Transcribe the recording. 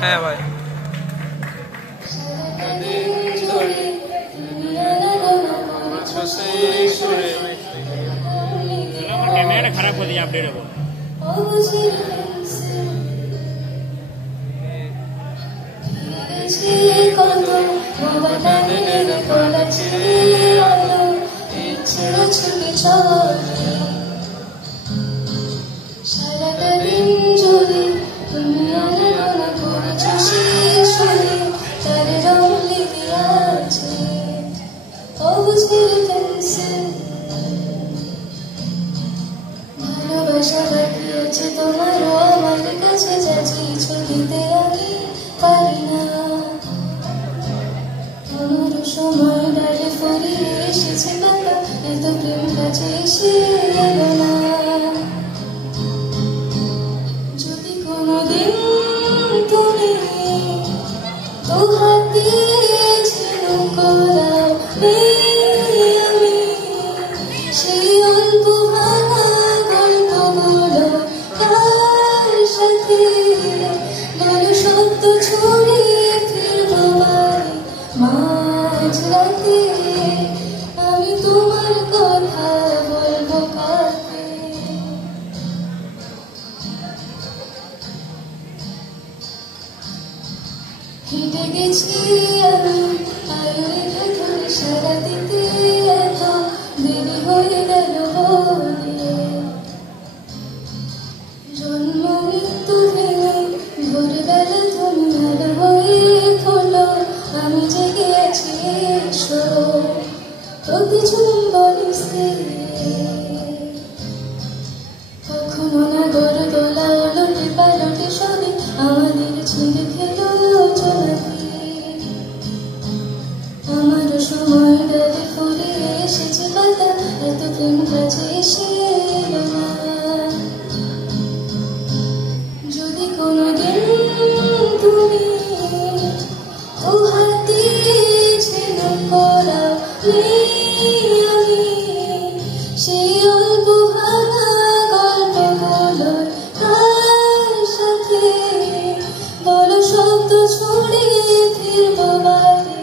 হ্যাঁ ভাই ক্যামেরাটা খারাপ করে দিয়ে আপডেট হবো সারাটা দিন যদি তুমি আলাদা করেছো সেই ছবি তার রং লেগে আছে অবুঝের পেন্সিল ভালোবাসা বাকি আছে তোমারও আমার কাছে যাচ্ছি ছবিতে আমি পারি না আমার সময় ডালে ফুরিয়ে এসেছে বাবা এত প্রেম কাছে এসে গেল না যদি কোনোদিন তুমি দু হাত দিয়ে ঝিনুক করাও আমি সেই অল্প ভাঙা গল্পগুলো কার সাথে বলো শব্দ ছড়িয়ে ফিরবো মাঝরাতে আমি তোমার কথা বলবো কাকে হেঁটে গেছি আমি আয়ুরে ভেতরে সারা দিতে এত দেরি হয়ে গেল বলে জন্ম মৃত্যু ভেঙে ভোরবেলা তুমি আলো হয়ে খোলো আমি জেগে আছি এসো প্রতি চুম্বনে কখনো না গড়ে তোলা ওলটে পালটে সবে আমাদের ছেড়ে খেলো চলাকি আমার সময় ডালে ফুরিয়ে এসেছে পাতা এত প্রেম কাছে এসে এলো না যদি কোনোদিন তুমি দু হাত দিয়ে ঝিনুক করাও আমি সেই অল্প ভাঙা গল্পগুলোর কার সাথে বলো শব্দ ছড়িয়ে ফিরবো বাড়ি